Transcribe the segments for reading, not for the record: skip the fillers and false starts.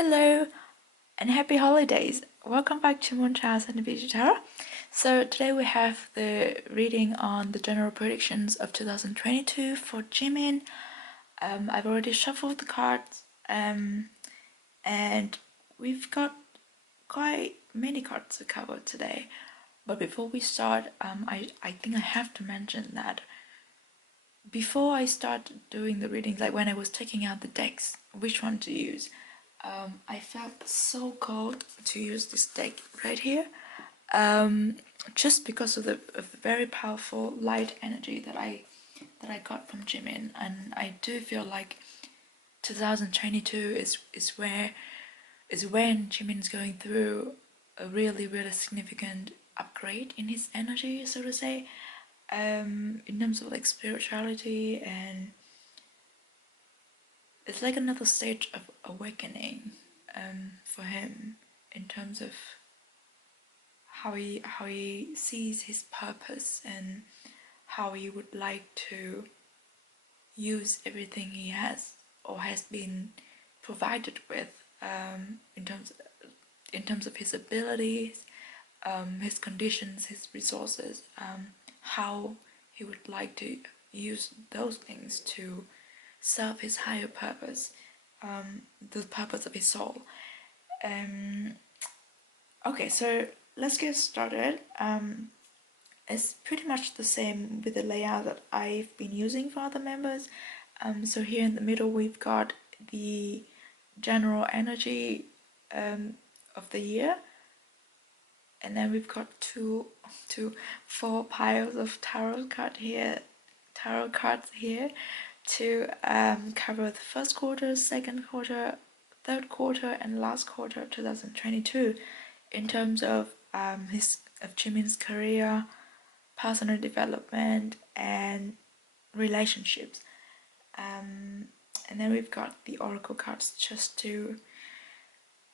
Hello and happy holidays! Welcome back to MoonChild Serendipity Tarot. So today we have the reading on the general predictions of 2022 for Jimin. I've already shuffled the cards and we've got quite many cards to cover today. But before we start, I think I have to mention that before I start doing the readings, like when I was taking out the decks, which one to use, I felt so called to use this deck right here, just because of the very powerful light energy that I got from Jimin, and I do feel like 2022 is when Jimin's going through a really significant upgrade in his energy, so to say, in terms of like spirituality, and it's like another stage of awakening for him in terms of how he sees his purpose and how he would like to use everything he has or has been provided with, in terms of his abilities, his conditions, his resources, how he would like to use those things to serve his higher purpose, the purpose of his soul. Okay, so let's get started. It's pretty much the same with the layout that I've been using for other members. So here in the middle we've got the general energy of the year, and then we've got four piles of tarot cards here to cover the first quarter, second quarter, third quarter, and last quarter of 2022 in terms of Jimin's career, personal development, and relationships. And then we've got the oracle cards just to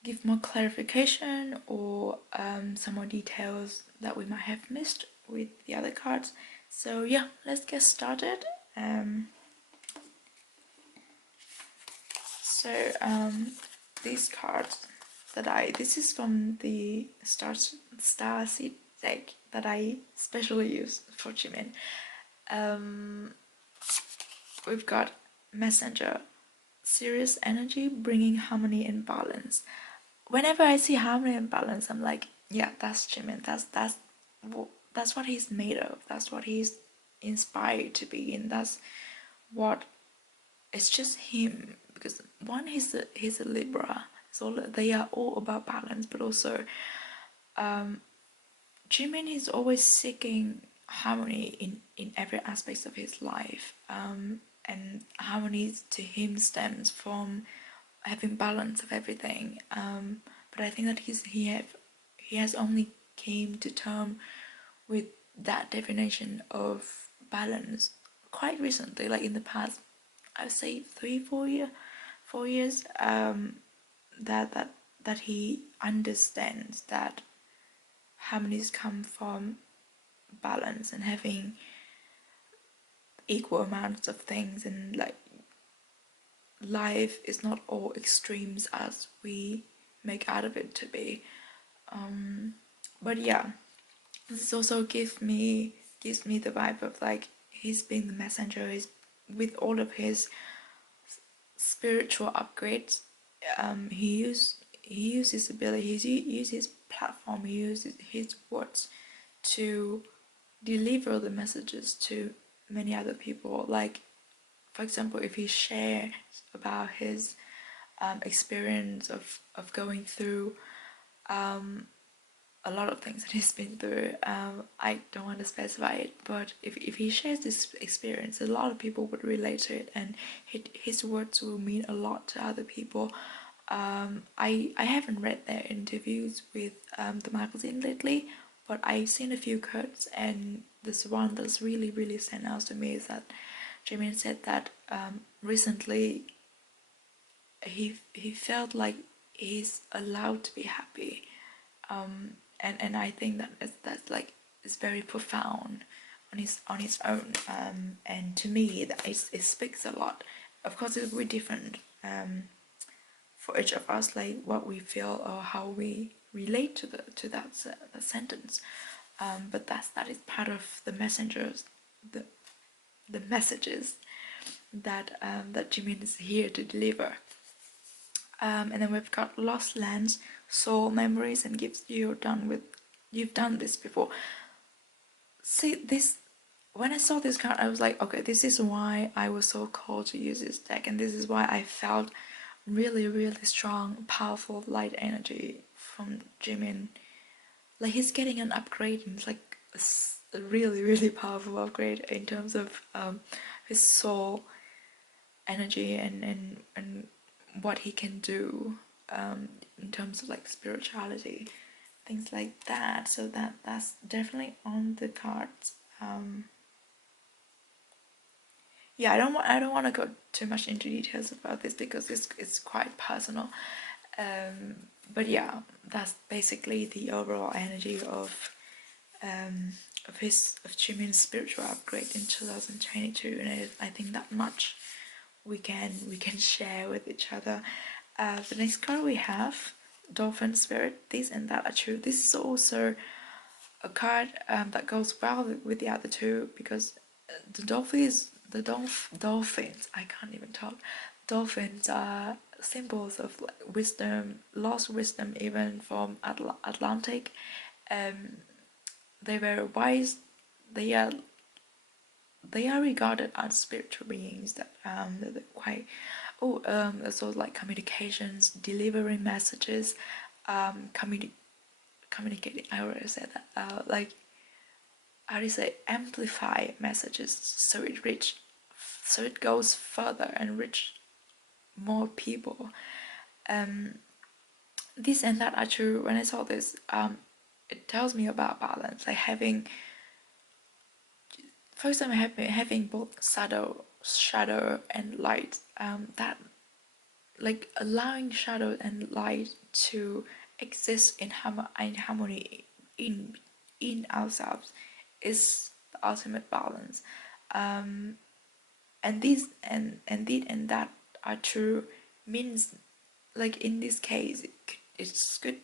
give more clarification or some more details that we might have missed with the other cards. So yeah, let's get started. These cards this is from the Star Seed deck that I specially use for Jimin. We've got Messenger, serious energy, bringing harmony and balance. Whenever I see harmony and balance, I'm like, yeah, that's Jimin. That's what he's made of. That's what he's inspired to be, and that's what, it's just him. Because one, he's a Libra, so they are all about balance, but also Jimin is always seeking harmony in every aspect of his life, and harmony to him stems from having balance of everything. But I think that he has only came to term with that definition of balance quite recently, like in the past, I would say 4 years, that he understands that harmonies come from balance and having equal amounts of things, and like life is not all extremes as we make out of it to be. But yeah, this also gives me the vibe of like he's being the messenger. He's, with all of his spiritual upgrades, he uses his ability, he uses his platform, he uses his words to deliver the messages to many other people. Like, for example, if he shares about his experience of going through a lot of things that he's been through, I don't want to specify it, but if he shares this experience, a lot of people would relate to it, and his words will mean a lot to other people. I haven't read their interviews with the magazine lately, but I've seen a few cuts, and this one that's really stand out to me is that Jimin said that recently he felt like he's allowed to be happy, and I think that's like is very profound on his own, and to me that it speaks a lot. Of course, it will be different for each of us, like what we feel or how we relate to that sentence. But that is part of the messengers, the messages that that Jimin is here to deliver. And then we've got lost lands, soul memories, and gifts you've done this before. See this. When I saw this card, I was like, okay, this is why I was so called to use this deck, and this is why I felt really, really strong, powerful light energy from Jimin. Like he's getting an upgrade, and it's like a really, really powerful upgrade in terms of his soul energy and what he can do in terms of like spirituality, things like that. So that's definitely on the cards. Yeah, I don't want to go too much into details about this because it's quite personal. But yeah, that's basically the overall energy of Jimin's spiritual upgrade in 2022, and I think that much we can share with each other. The next card we have Dolphin Spirit. This and that are true. This is also a card that goes well with the other two because dolphins. I can't even talk. Dolphins are symbols of like wisdom, lost wisdom, even from Atlantic. They were wise. They are regarded as spiritual beings that they're quite so like communications, delivering messages, communicating. I already said that. Like how do you say, amplify messages so it goes further and reach more people. This and that are true. When I saw this, it tells me about balance, like having first time having both shadow and light. That like allowing shadow and light to exist in harmony in ourselves is the ultimate balance. And these and that are true means, like in this case it's good.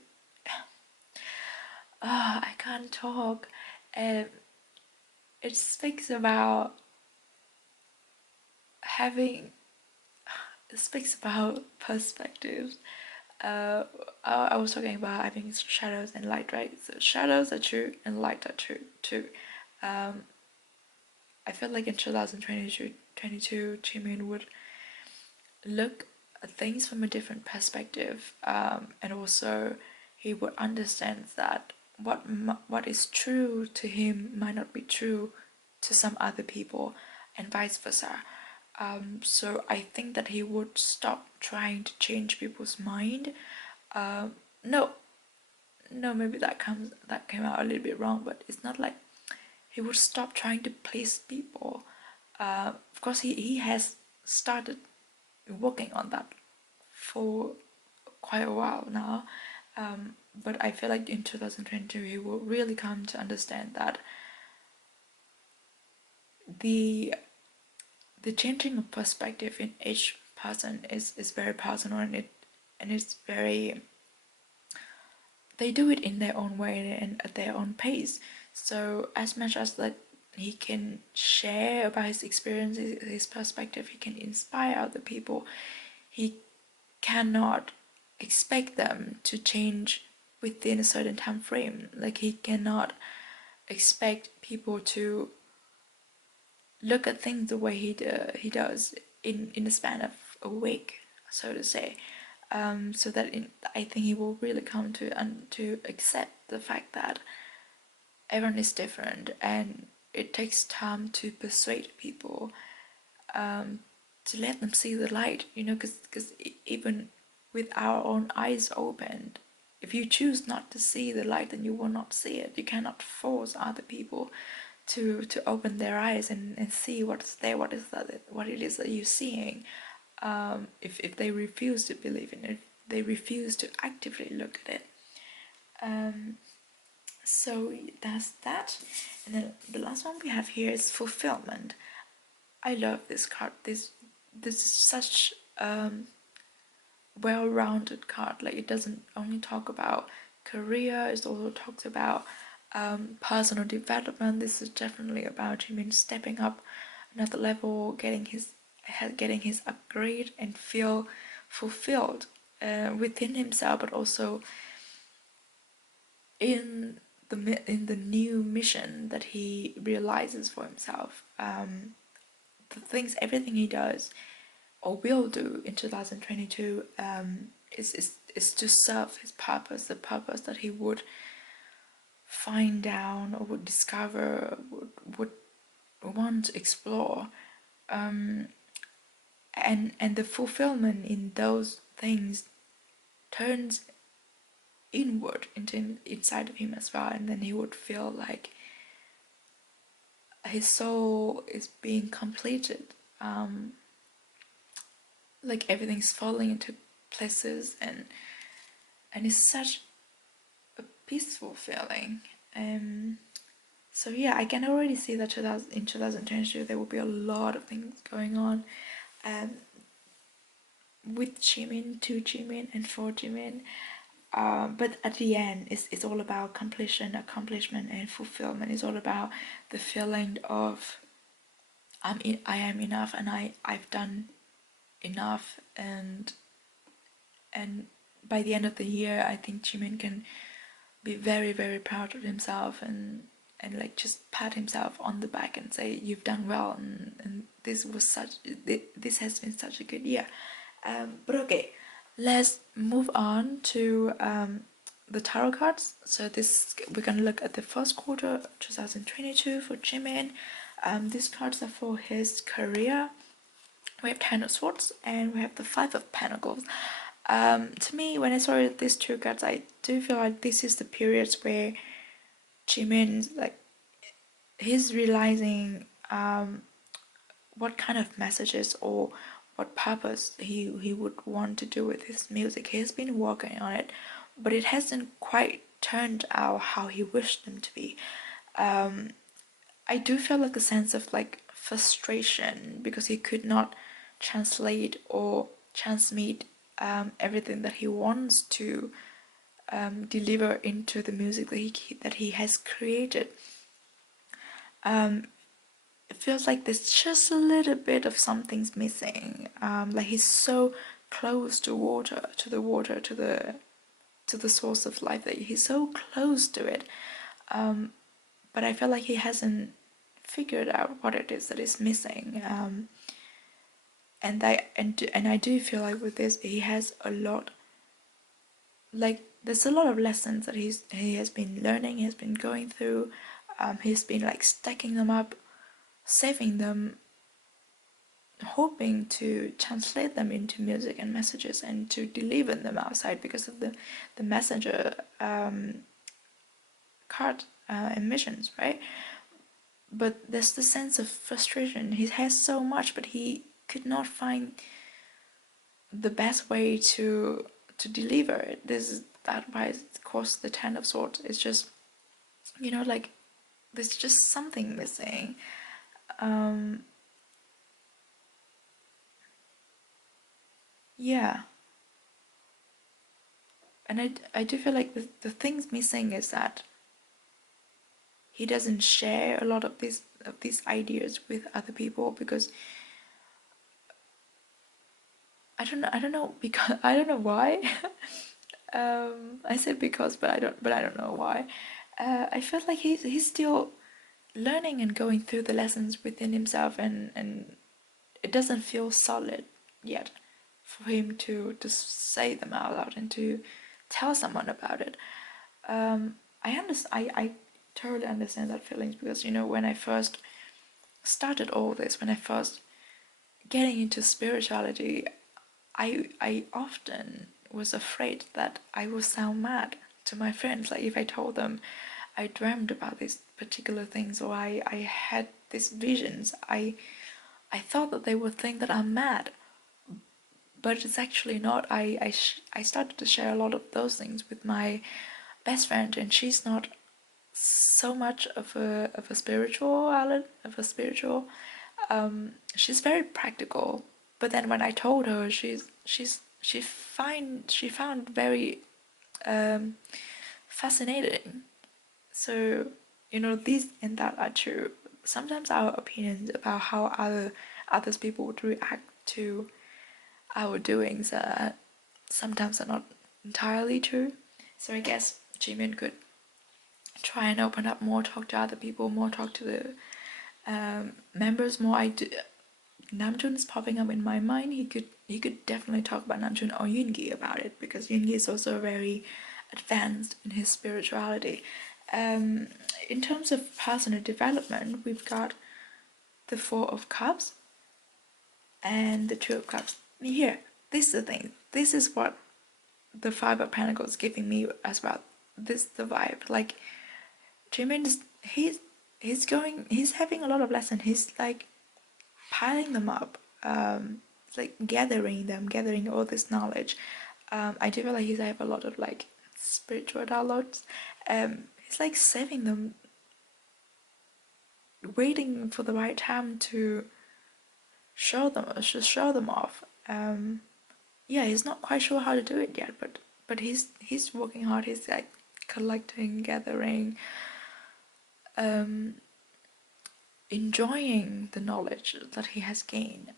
I can't talk. It speaks about having, it speaks about perspectives. I was talking about having shadows and light, right? So shadows are true and light are true too. I feel like in 2022, Jimin would look at things from a different perspective, and also he would understand that what is true to him might not be true to some other people, and vice versa. So I think that he would stop trying to change people's mind. No, maybe that came out a little bit wrong, but it's not like he would stop trying to please people. Of course, he has started working on that for quite a while now. But I feel like in 2022 he will really come to understand that the changing of perspective in each person is very personal, and it's very, they do it in their own way and at their own pace. So as much as that he can share about his experiences, his perspective, he can inspire other people, he cannot expect them to change within a certain time frame. Like he cannot expect people to look at things the way he does in the span of a week, so to say. So that I think he will really come to accept the fact that everyone is different, and it takes time to persuade people, to let them see the light. Because even with our own eyes opened, if you choose not to see the light, then you will not see it. You cannot force other people to open their eyes and see what's there, what it is that you're seeing. If they refuse to believe in it, they refuse to actively look at it. So that's that. And then the last one we have here is fulfillment. I love this card. This is such well-rounded card. Like, it doesn't only talk about career, it also talks about personal development. This is definitely about Jimin stepping up another level, getting his upgrade and feel fulfilled within himself, but also in the new mission that he realizes for himself. Everything he does or will do in 2022 is to serve his purpose, the purpose that he would find down or would discover, would want to explore, and the fulfillment in those things turns inward into inside of him as well, and then he would feel like his soul is being completed, like everything's falling into places, and it's such a peaceful feeling. So yeah, I can already see that in 2022 there will be a lot of things going on with Jimin, to Jimin, and for Jimin. But at the end, it's all about completion, accomplishment, and fulfillment. It's all about the feeling of I am enough, and I've done enough, and by the end of the year, I think Jimin can be very, very proud of himself, and like just pat himself on the back and say you've done well, and this has been such a good year. But okay, let's move on to the tarot cards. So we're gonna look at the first quarter of 2022 for Jimin. These cards are for his career. We have Ten of Swords and we have the Five of Pentacles. To me, when I saw these two cards, I do feel like this is the periods where Jimin, like, he's realizing what kind of messages or what purpose he would want to do with his music. He's been working on it, but it hasn't quite turned out how he wished them to be. I do feel like a sense of like frustration because he could not translate or transmit everything that he wants to deliver into the music that he has created. It feels like there's just a little bit of something's missing. Like he's so close to water, to the source of life, that he's so close to it. But I feel like he hasn't figured out what it is that is missing. And I do feel like with this he has a lot. Like there's a lot of lessons that he has been learning, he has been going through. He's been like stacking them up, saving them, hoping to translate them into music and messages and to deliver them outside because of the messenger card emissions, right? But there's the sense of frustration. He has so much, but he could not find the best way to deliver it. That why it's called the Ten of Swords. It's just, like there's just something missing. Yeah. And I do feel like the things missing is that he doesn't share a lot of these ideas with other people, because I don't know because I don't know why. I said because, but I don't know why. I feel like he's still learning and going through the lessons within himself, and it doesn't feel solid yet for him to say them out loud and to tell someone about it. I totally understand that feelings, because when I first started all this, when I first getting into spirituality, I often was afraid that I would sound mad to my friends. Like if I told them I dreamed about these particular things, or I had these visions, I thought that they would think that I'm mad, but it's actually not. I started to share a lot of those things with my best friend, and she's not so much of a spiritual. She's very practical, but then when I told her, she's she found very fascinating. So, these and that are true. Sometimes our opinions about how others people would react to our doings sometimes are not entirely true. So I guess Jimin could try and open up more, talk to other people more, talk to the members more. Namjoon is popping up in my mind. He could definitely talk about Namjoon or Yoongi about it, because Yoongi is also very advanced in his spirituality. In terms of personal development, we've got the Four of Cups and the Two of Cups. Here, this is the thing. This is what the Five of Pentacles giving me as well. This is the vibe. Like, Jimin is he's having a lot of lessons. He's like piling them up. Like gathering all this knowledge. I do feel like he's have a lot of like spiritual downloads. He's like saving them, waiting for the right time to show them off. Yeah, he's not quite sure how to do it yet, but he's working hard. He's like collecting, gathering, enjoying the knowledge that he has gained,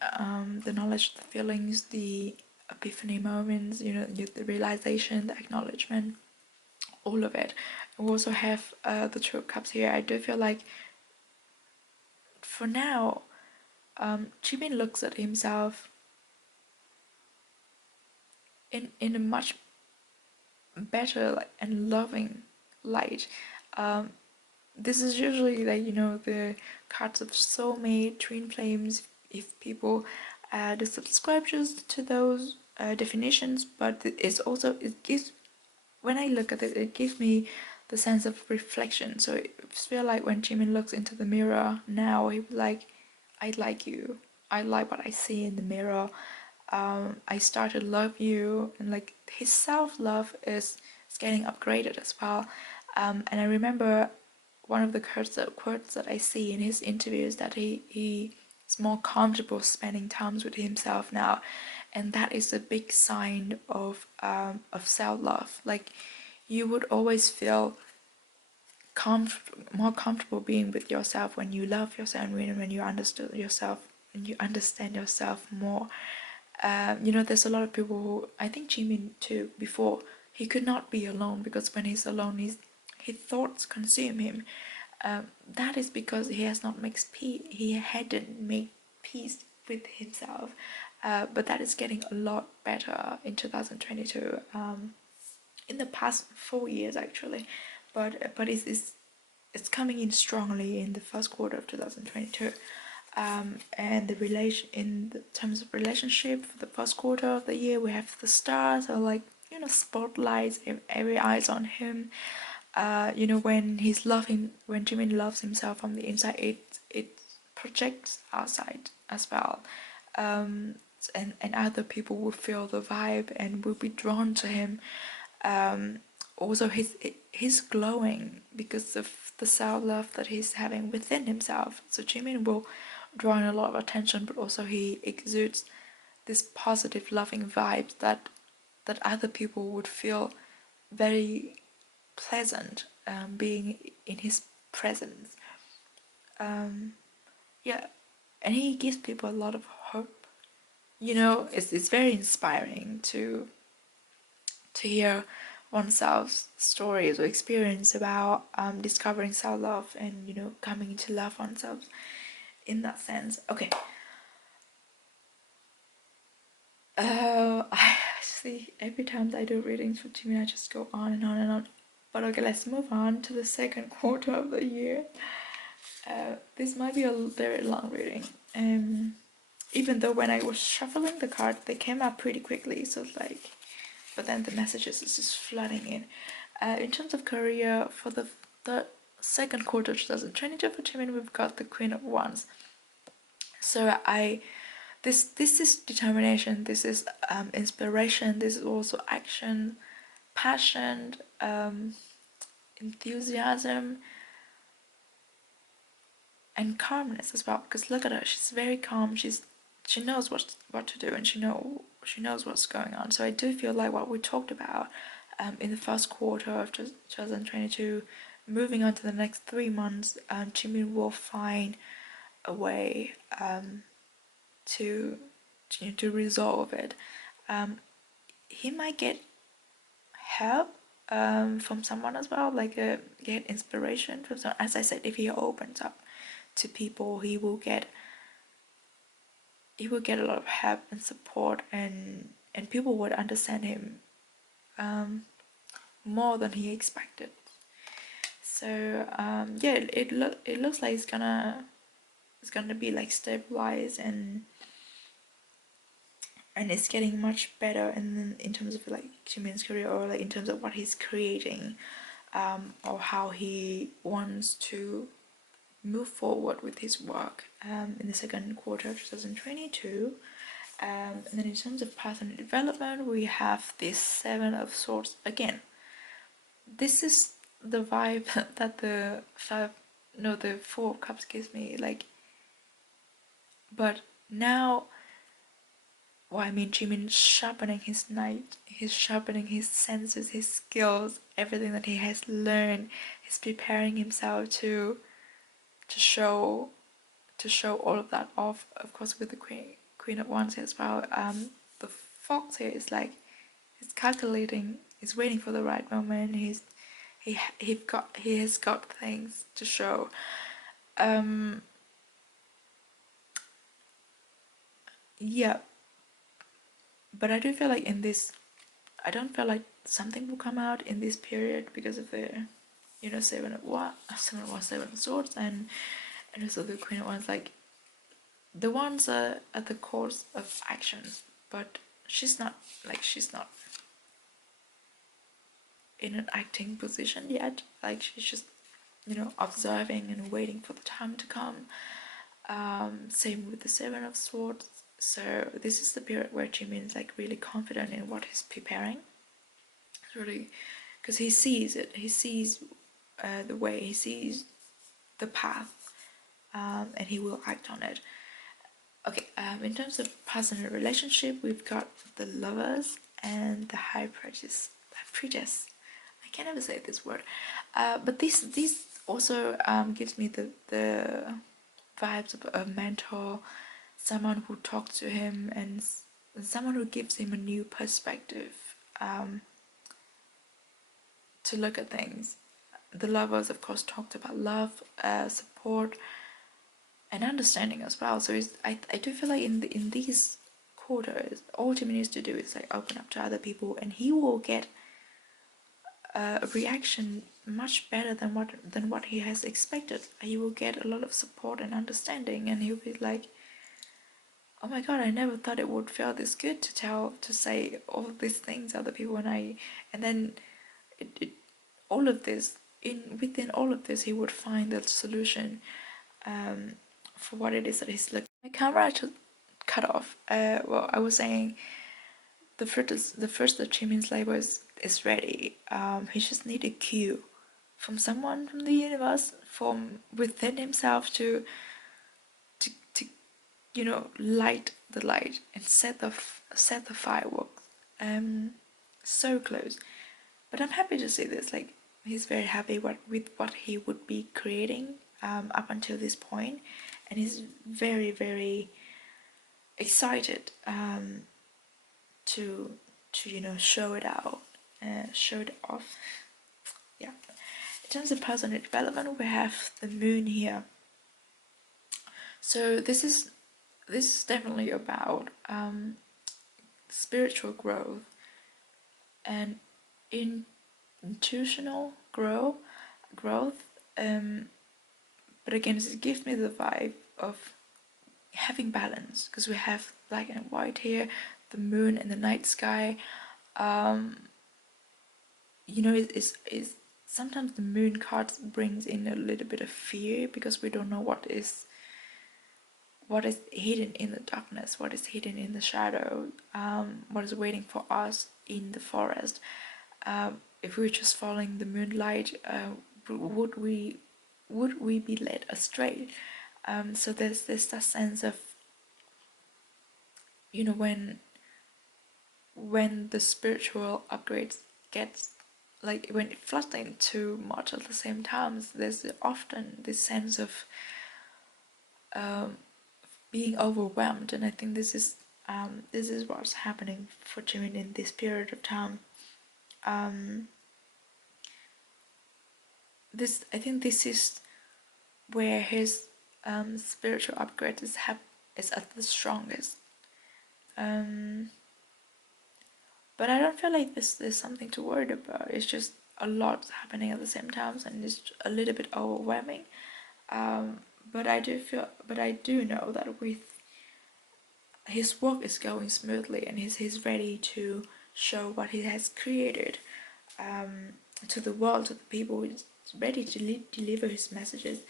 the knowledge, the feelings, the epiphany moments, the realization, the acknowledgement, all of it. We also have the Two of Cups here. I do feel like for now, Jimin looks at himself in a much better and loving light. This is usually like the cards of soulmate, twin flames, if people the subscribers to those definitions, but it gives, when I look at it, it gives me the sense of reflection. So it feels like when Jimin looks into the mirror now, he was like, I like you. I like what I see in the mirror. I start to love you, and like his self-love is getting upgraded as well. And I remember one of the quotes that I see in his interviews that he is more comfortable spending times with himself now, and that is a big sign of self-love. Like, you would always feel more comfortable being with yourself when you love yourself, and when you understand yourself and you understand yourself more. There's a lot of people who, I think Jimin too, before, he could not be alone, because when he's alone, his thoughts consume him. That is because he has not mixed peace. He hadn't made peace with himself. But that is getting a lot better in 2022. In the past 4 years actually, but it's coming in strongly in the first quarter of 2022. And the relation, in the terms of relationship, for the first quarter of the year, we have the stars, or like spotlights, every eyes on him. When when Jimin loves himself from the inside, it projects outside as well. And other people will feel the vibe and will be drawn to him. Also, he's glowing because of the self-love that he's having within himself. So Jimin will draw in a lot of attention, but also he exudes this positive, loving vibes that other people would feel very pleasant being in his presence. Yeah, and he gives people a lot of hope. It's very inspiring to hear oneself's stories or experience about discovering self-love and coming to love oneself in that sense. Okay. I see, every time I do readings for Jimin, I just go on and on and on. But okay, let's move on to the second quarter of the year. This might be a very long reading. Even though when I was shuffling the cards, they came up pretty quickly, so it's like, but then the messages is just flooding in. In terms of career, for the second quarter of 2022 for Jimin, we've got the Queen of Wands. So this is determination, this is inspiration, this is also action, passion, enthusiasm, and calmness as well. Because look at her, she's very calm. She knows what to do, and she know what's going on. So I do feel like what we talked about in the first quarter of 2022, moving on to the next 3 months, Jimin will find a way to resolve it. He might get help from someone as well, like get inspiration from someone. As I said, if he opens up to people, he will get a lot of help and support, and people would understand him more than he expected. So yeah, it looks like it's gonna be like stabilized, and it's getting much better in terms of like Jimin's career, or like in terms of what he's creating, or how he wants to move forward with his work in the second quarter of 2022. And then in terms of personal development, we have this Seven of Swords again. This is the vibe that the Four of Cups gives me, like, but now, well, I mean, Jimin sharpening his knight, he's sharpening his senses, his skills, everything that he has learned. He's preparing himself to show all of that off, of course, with the Queen of Wands as well. The Fox here is like, he's calculating, he's waiting for the right moment. He has got things to show. Yeah, but I do feel like in this, I don't feel like something will come out in this period because of the, Seven of Swords, and also the Queen of Wands. Like, the ones are at the course of actions, but she's not in an acting position yet. Like, she's just, observing and waiting for the time to come. Same with the Seven of Swords. So this is the period where Jimin is like really confident in what he's preparing. It's really, because he sees it. He sees the way. He sees the path, and he will act on it. Okay. In terms of personal relationship, we've got the Lovers and the High Priestess. I can never say this word. But this also gives me the vibes of a mentor, someone who talks to him, and someone who gives him a new perspective to look at things. The Lovers, of course, talked about love, support, and understanding as well. So I do feel like in these quarters, all Jimmy needs to do is like open up to other people, and he will get a reaction much better than what he has expected. He will get a lot of support and understanding, and he'll be like, oh my god, I never thought it would feel this good to say all these things to other people, and then all of this, within all of this, he would find the solution for what it is that he's looking. My camera just cut off. Well, I was saying the first Jimin's label is ready. He just need a cue from someone from the universe, from within himself, to light the light and set the fireworks. So close. But I'm happy to see this. Like, he's very happy with what he would be creating up until this point, and he's very, very excited to show it out, show it off. Yeah. In terms of personal development, we have the Moon here. So this is definitely about spiritual growth and intuitional growth. But again, it gives me the vibe of having balance, because we have black and white here, the moon and the night sky. Is sometimes the moon cards brings in a little bit of fear, because we don't know what is hidden in the darkness, what is hidden in the shadow, what is waiting for us in the forest. If we're just following the moonlight, would we be led astray? So there's that sense of, when when the spiritual upgrades gets, like when it flooding too much at the same time, there's often this sense of being overwhelmed, and I think this is what's happening for Jimin in this period of time. I think this is where his spiritual upgrade is at the strongest. But I don't feel like there's something to worry about. It's just a lot happening at the same time, and it's a little bit overwhelming. But I do know that with his work is going smoothly, and he's ready to show what he has created to the world, to the people. He's ready to deliver his messages.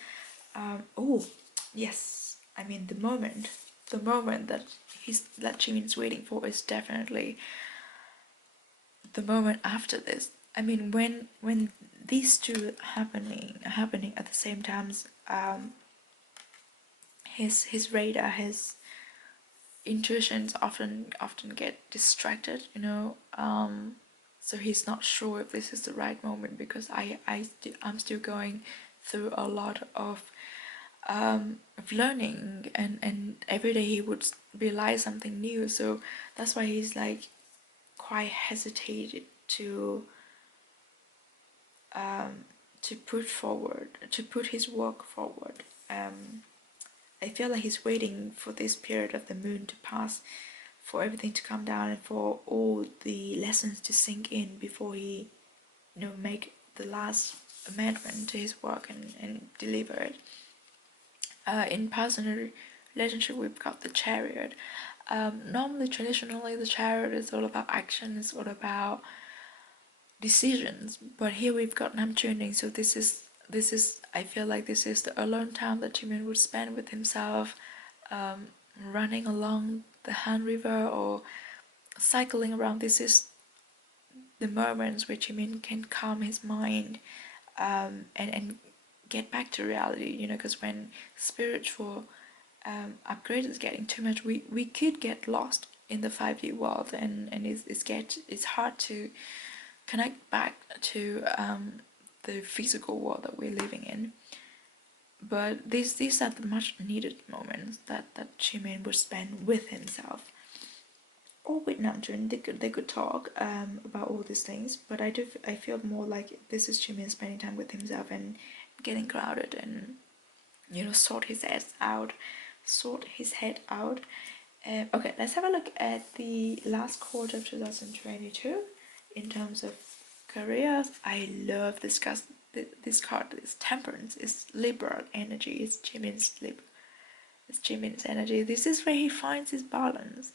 Oh, yes. I mean, the moment that Jimin's waiting for is definitely the moment after this. I mean, when these two happening at the same times, his radar, his intuitions often get distracted, so he's not sure if this is the right moment, because I'm still going through a lot of learning, and every day he would realize something new, so that's why he's like quite hesitated to put his work forward. I feel like he's waiting for this period of the moon to pass, for everything to come down, and for all the lessons to sink in before he, make the last amendment to his work and deliver it. In personal relationship, we've got the Chariot. Normally, traditionally, the Chariot is all about action, it's all about decisions, but here we've got Namtuning, so this is I feel like this is the alone time that Jimin would spend with himself, running along the Han River or cycling around. This is the moments where Jimin can calm his mind, and get back to reality, because when spiritual upgrade is getting too much, we could get lost in the 5D world, and it's hard to connect back to the physical world that we're living in. But these are the much needed moments that Jimin would spend with himself, or with Namjoon. They could talk about all these things, but I feel more like this is Jimin spending time with himself and getting grounded, and sort his head out. Okay, let's have a look at the last quarter of 2022 in terms of careers. I love this card. This Temperance is liberal energy. It's Jimin's energy. This is where he finds his balance.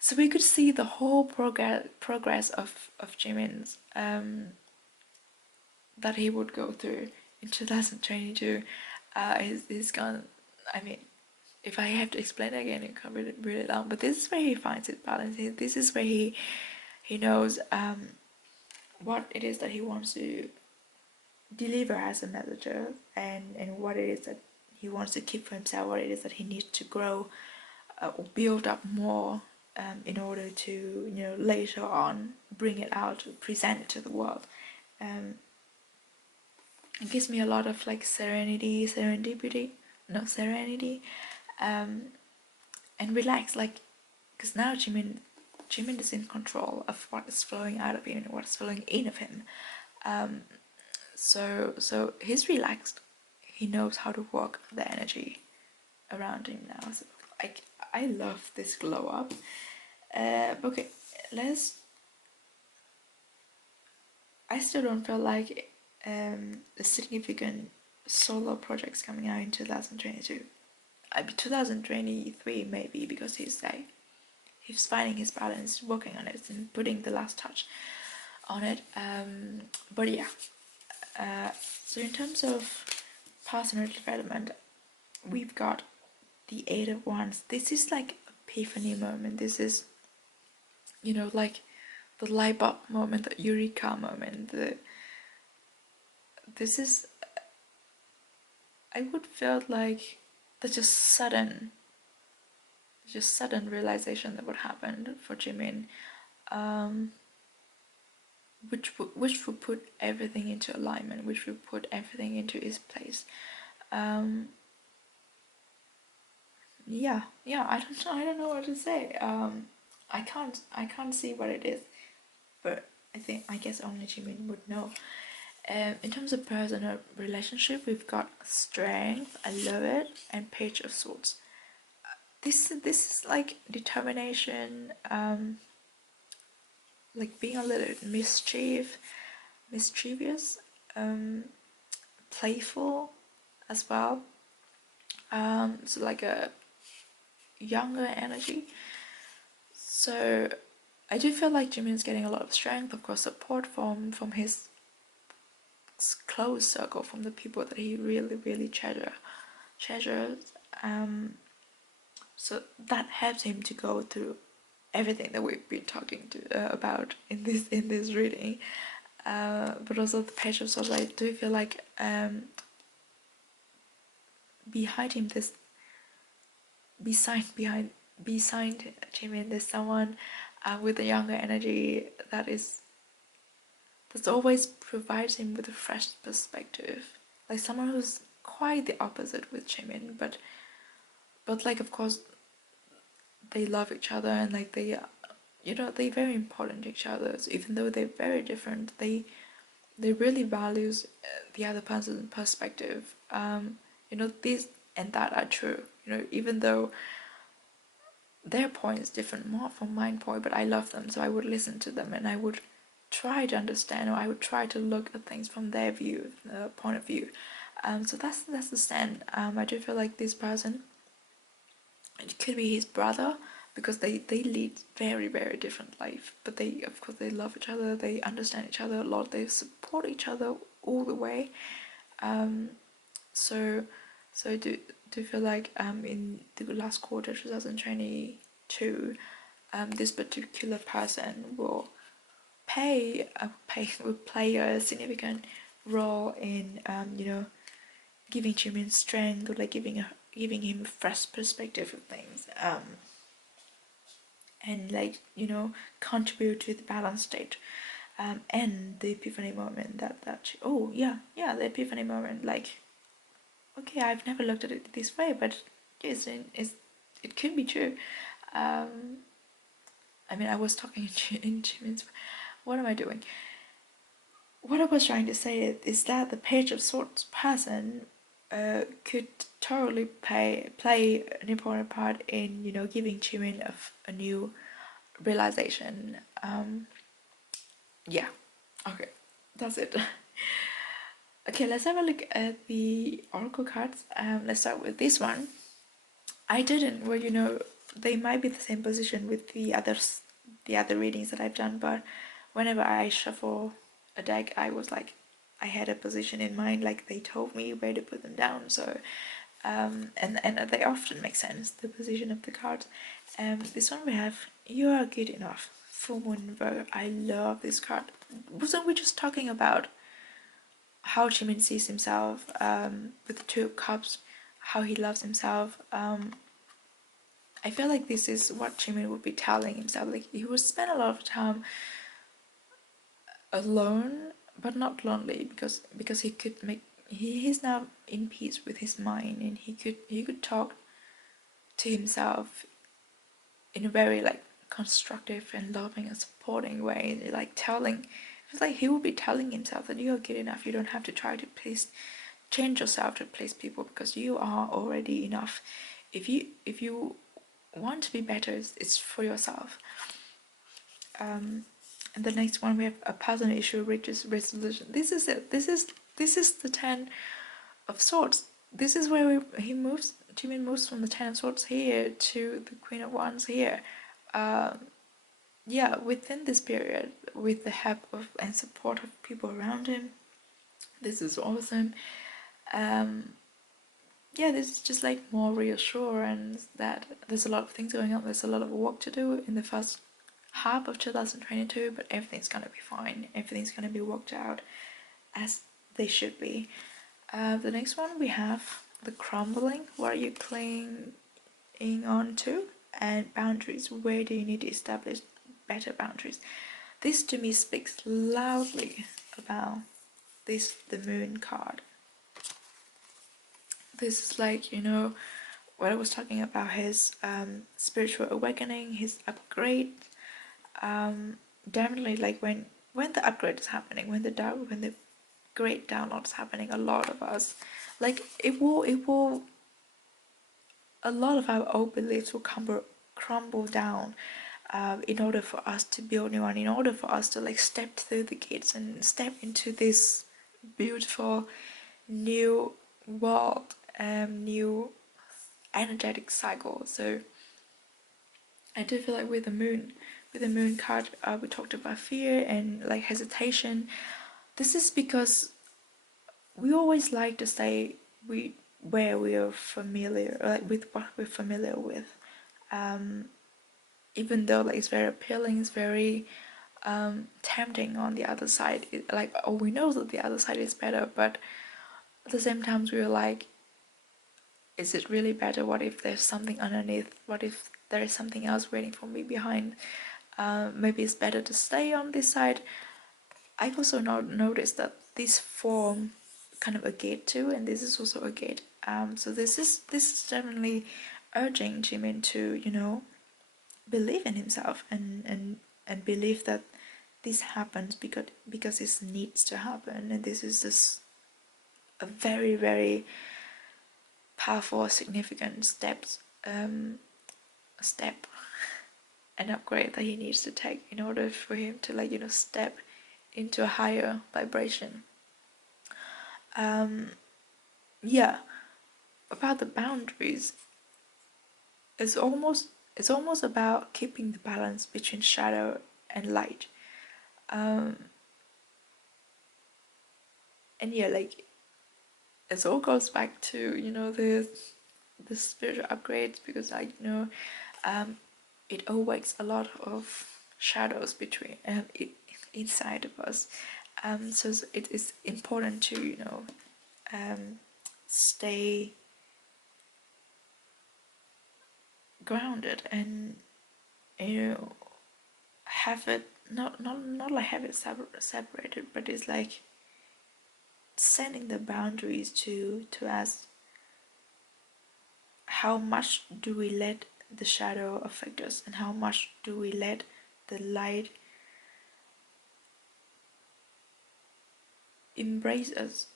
So we could see the whole progress of Jimin's that he would go through in 2022. He's gone. I mean, if I have to explain it again, it can be really long. But this is where he finds his balance. This is where he knows what it is that he wants to deliver as a messenger, and what it is that he wants to keep for himself, what it is that he needs to grow or build up more in order to later on bring it out, present it to the world. It gives me a lot of like serenity, and relax, like, because now Jimin is in control of what is flowing out of him and what's flowing in of him. So he's relaxed. He knows how to work the energy around him now. So I love this glow up. Okay, I still don't feel like a significant solo projects coming out in 2022. 2023 maybe, because he's finding his balance, working on it, and putting the last touch on it. But yeah. So in terms of personal development, we've got the Eight of Wands. This is like epiphany moment. This is, like the light bulb moment, the eureka moment. This is, I would feel like the just sudden realization that would happen for Jimin. which will put everything into alignment, which will put everything into its place. Yeah, I don't know what to say. I can't see what it is, but I guess only Jimin would know. In terms of personal relationship, we've got strength, I love it, and Page of Swords. This is like determination, like being a little mischievous, playful as well. So like a younger energy. So I do feel like Jimin's getting a lot of strength, of course, support from his close circle, from the people that he really treasures. So that helps him to go through everything that we've been talking about in this reading. But also the Page of Swords, I do feel like behind him, beside Jimin, there's someone with a younger energy that's always provides him with a fresh perspective, like someone who's quite the opposite with Jimin, but like, of course, they love each other, and like they they're very important to each other. So even though they're very different, they really values the other person's perspective. These and that are true. Even though their point is different more from mine point, but I love them, so I would listen to them, and I would try to understand, or I would try to look at things from their point of view. So that's the stand. I do feel like this person, it could be his brother, because they lead very different life, but they, of course, they love each other, they understand each other a lot, they support each other all the way. So I do feel like in the last quarter 2022, this particular person will play a significant role in giving Jimin strength, or like giving him a fresh perspective of things, and like contribute to the balanced state, and the epiphany moment the epiphany moment, like, okay, I've never looked at it this way, but yes, it could be true. I mean, I was talking in Jimin's. What am I doing? What I was trying to say is that the Page of Swords person could totally play an important part in giving Jimin a new realization. Yeah, okay, that's it. Okay, let's have a look at the oracle cards. Let's start with this one. I didn't, well, they might be the same position with the other readings that I've done, but whenever I shuffle a deck, I was like, I had a position in mind, like they told me where to put them down. So and they often make sense, the position of the cards. This one we have, you are good enough. Full Moon Virgo. I love this card. Wasn't we just talking about how Jimin sees himself with the Two of Cups, how he loves himself? I feel like this is what Jimin would be telling himself. Like, he would spend a lot of time alone, but not lonely, because he could he's now in peace with his mind, and he could talk to himself in a very like constructive and loving and supporting way, like it's like he would be telling himself that you are good enough. You don't have to try to change yourself to please people, because you are already enough. If you want to be better, it's for yourself. And the next one, we have a personal issue reaches resolution. This is it. This is the Ten of Swords. This is where Jimin moves from the Ten of Swords here to the Queen of Wands here. Yeah, within this period, with the help of and support of people around him. This is awesome. Yeah, this is just like more reassurance that there's a lot of things going on. There's a lot of work to do in the first half of 2022, but everything's gonna be fine. Everything's gonna be worked out as they should be. The next one, we have the crumbling. What are you clinging on to? And boundaries. Where do you need to establish better boundaries. This to me speaks loudly about the moon card. This is like, you know, what I was talking about, his spiritual awakening, his upgrade. Definitely like when the upgrade is happening, when the great download is happening, a lot of us, like it will a lot of our old beliefs will crumble down, in order for us to build new one, in order for us to like step through the gates and step into this beautiful new world, new energetic cycle. So I do feel like with the moon card, we talked about fear and like hesitation. This is because we always like to stay where we are familiar, like with what we're familiar with. Even though like it's very appealing, it's very tempting on the other side. Like, oh, we know that the other side is better, but at the same time we're like, is it really better? What if there's something underneath? What if there is something else waiting for me behind? Maybe it's better to stay on this side. I've also noticed that this form kind of a gate too, and this is also a gate. So this is definitely urging Jimin to, you know, believe in himself and believe that this happens because it needs to happen, and this is just a very, very powerful, significant step an upgrade that he needs to take in order for him to, like, you know, step into a higher vibration. Yeah, about the boundaries, it's almost about keeping the balance between shadow and light. And yeah, like it all goes back to, you know, the spiritual upgrades, because I know it awakes a lot of shadows between inside of us. So it is important to, you know, stay grounded and, you know, have it not like have it separated, but it's like setting the boundaries to ask, how much do we let the shadow affect us, and how much do we let the light embrace us?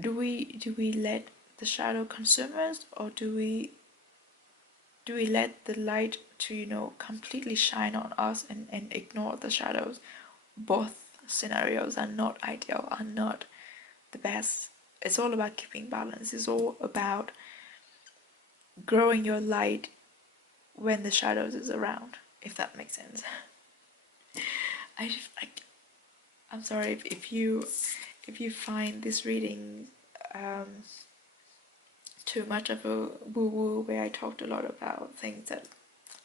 Do we let the shadow consume us, or do we let the light to, you know, completely shine on us and ignore the shadows? Both scenarios are not ideal, are not the best. It's all about keeping balance. It's all about growing your light when the shadows is around, if that makes sense. I'm sorry if you find this reading too much of a woo-woo, where I talked a lot about things that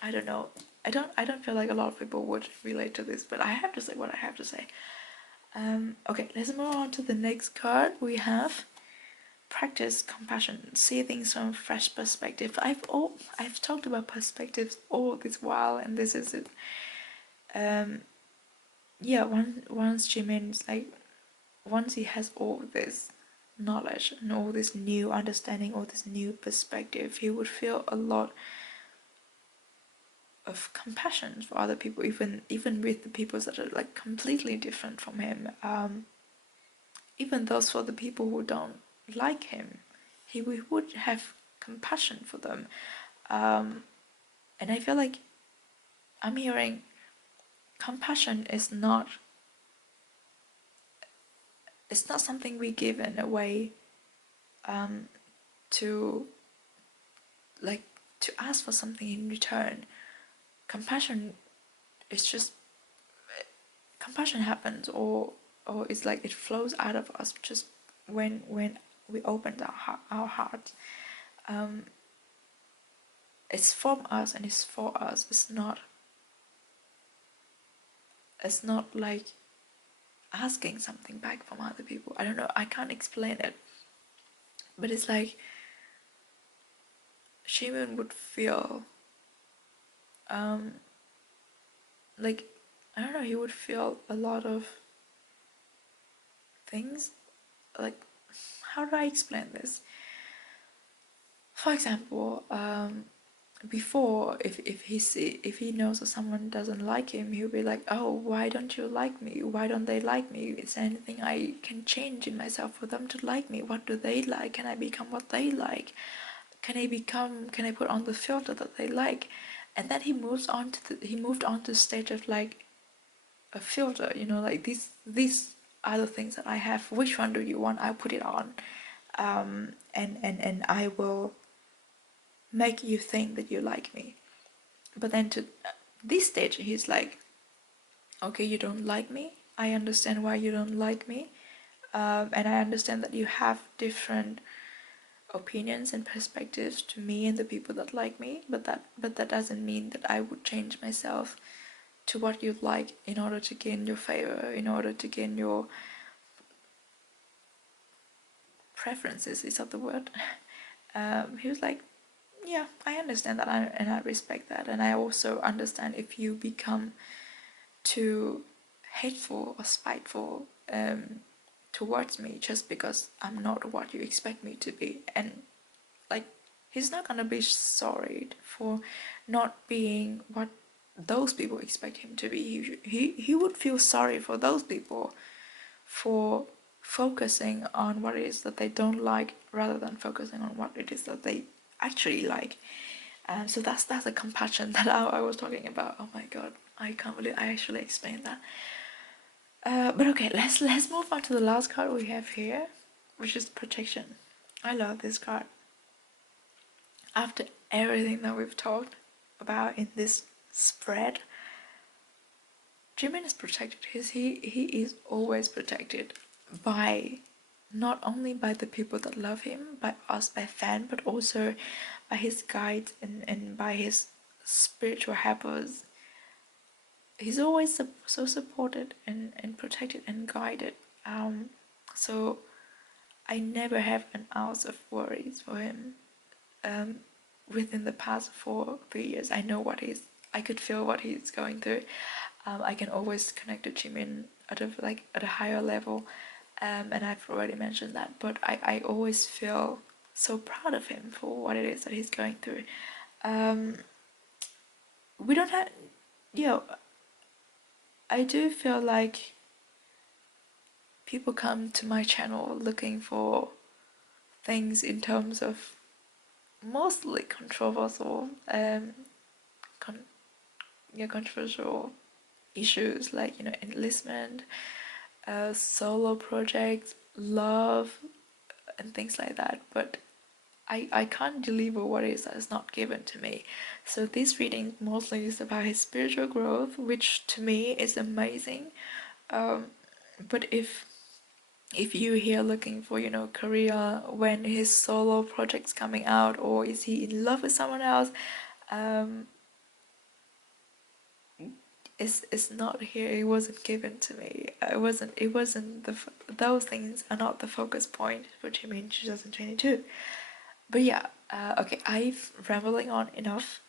I don't know. I don't feel like a lot of people would relate to this, but I have to say what I have to say. Okay, let's move on to the next card. We have practice compassion, see things from a fresh perspective. I've talked about perspectives all this while, and this is it. Yeah, once Jimin's like, once he has all this knowledge and all this new understanding, all this new perspective, he would feel a lot of compassion for other people, even with the people that are like completely different from him. Even those for the people who don't like him, he would have compassion for them. And I feel like I'm hearing compassion is not, it's not something we give in a way to like to ask for something in return. Compassion is just, compassion happens, or it's like it flows out of us just when we open our heart. It's from us and it's for us. It's not like asking something back from other people. I don't know, I can't explain it, but it's like Jimin would feel like, I don't know, he would feel a lot of things. Like, how do I explain this? For example, before, if he knows that someone doesn't like him, he'll be like, oh, why don't you like me? Why don't they like me? Is there anything I can change in myself for them to like me? What do they like? Can I become what they like? Can I put on the filter that they like? And then he moved on to the stage of like a filter, like these are the things that I have. Which one do you want? I'll put it on. And I will make you think that you like me. But then to this stage, he's like, okay, you don't like me. I understand why you don't like me. And I understand that you have different opinions and perspectives to me and the people that like me, but that doesn't mean that I would change myself to what you like in order to gain your favor, in order to gain your preferences. Is that the word? He was like, yeah, I understand that, and I respect that, and I also understand if you become too hateful or spiteful towards me just because I'm not what you expect me to be. And like, he's not gonna be sorry for not being what those people expect him to be. He would feel sorry for those people for focusing on what it is that they don't like rather than focusing on what it is that they actually like. So that's a compassion that I was talking about. Oh my god, I can't believe I actually explained that. But okay, let's move on to the last card we have here, which is protection. I love this card. After everything that we've talked about in this spread, Jimin is protected. He is always protected by, not only by the people that love him, by us, by fans, but also by his guides and by his spiritual helpers. He's always so supported and protected and guided. So I never have an ounce of worries for him. Within the past 3 years, I could feel what he's going through. I can always connect to Jimin at a higher level, and I've already mentioned that. But I always feel so proud of him for what it is that he's going through. We don't have, I do feel like people come to my channel looking for things in terms of mostly controversial, controversial issues like enlistment, solo projects, love, and things like that. But I can't deliver what it is that is not given to me. So this reading mostly is about his spiritual growth, which to me is amazing. But if you're here looking for career, when his solo project's coming out, or is he in love with someone else, it's not here. It wasn't given to me. It wasn't those things are not the focus point for Jimin in 2022. But yeah, okay, I've rambling on enough.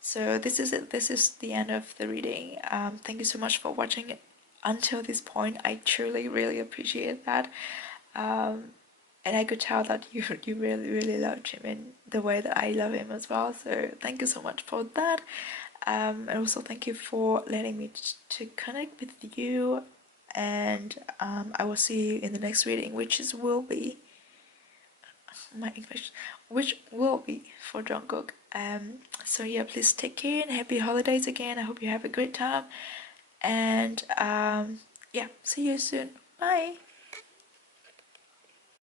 So this is it. This is the end of the reading. Thank you so much for watching it until this point. I truly really appreciate that. And I could tell that you really love Jimin the way that I love him as well. So thank you so much for that. And also thank you for letting me to connect with you. And I will see you in the next reading, which will be for Jungkook. So yeah, please take care and happy holidays again. I hope you have a great time. And yeah, see you soon. Bye.